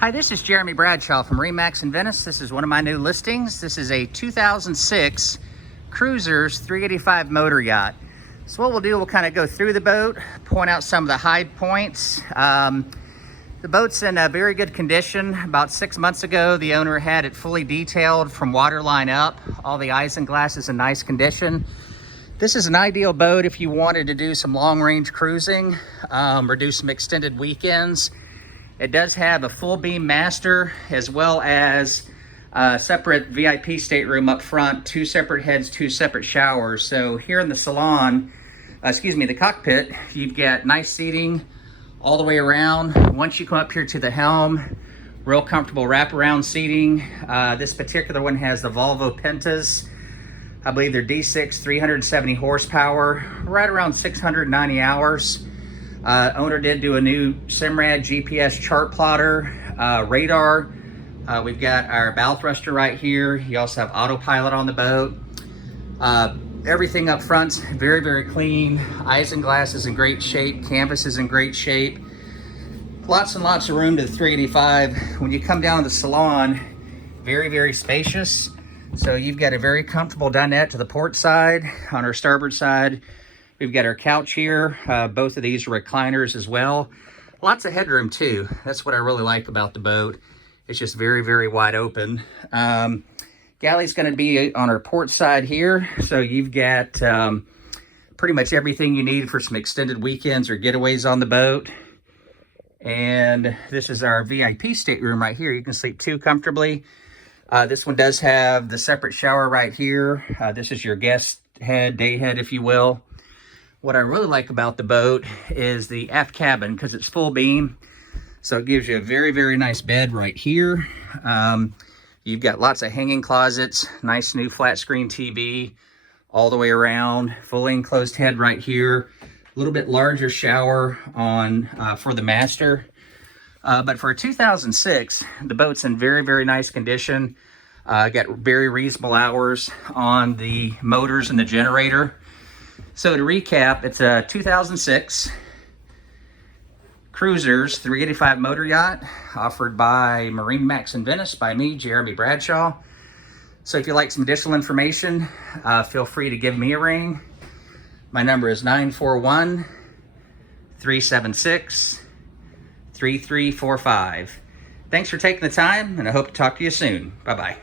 Hi, this is Jeremy Bradshaw from MarineMax in Venice. This is one of my new listings. This is a 2006 Cruisers 385 motor yacht. So what we'll do, we'll kind of go through the boat, point out some of the high points. The boat's in a very good condition. About 6 months ago, the owner had it fully detailed from waterline up. All the isinglass is in nice condition. This is an ideal boat if you wanted to do some long-range cruising or do some extended weekends. It does have a full beam master as well as a separate VIP stateroom up front, 2 separate heads, 2 separate showers. So here in the Salon, the Cockpit, you've got nice seating all the way around. Once you come up here to the helm, real comfortable wraparound seating. This particular one has the Volvo Pentas. I believe they're D6, 370 horsepower, right around 690 hours. Owner did do a new Simrad GPS chart plotter, radar. We've got our bow thruster right here. You also have autopilot on the boat. Everything up front's very, very clean. Isinglass is in great shape. Canvas is in great shape. Lots and lots of room to the 385. When you come down to the Salon, very, very spacious. So you've got a very comfortable dinette to the port side. On our starboard side, we've got our couch here. Both of these are recliners as well. Lots of headroom too. That's what I really like about the boat. It's just very, very wide open. Galley's going to be on our port side here. So you've got pretty much everything you need for some extended weekends or getaways on the boat. And this is our VIP stateroom right here. You can sleep 2 comfortably. This one does have the separate shower right here. This is your guest head, day head, if you will. What I really like about the boat is the aft cabin because it's full beam. So it gives you a very, very nice bed right here. You've got lots of hanging closets, nice new flat screen TV all the way around, fully enclosed head right here. A little bit larger shower on for the master. But for a 2006, the boat's in very, very nice condition. Got very reasonable hours on the motors and the generator. So to recap, it's a 2006 Cruisers 385 motor yacht offered by MarineMax in Venice by me, Jeremy Bradshaw. So if you'd like some additional information, feel free to give me a ring. My number is 941-376-3345. Thanks for taking the time, and I hope to talk to you soon. Bye-bye.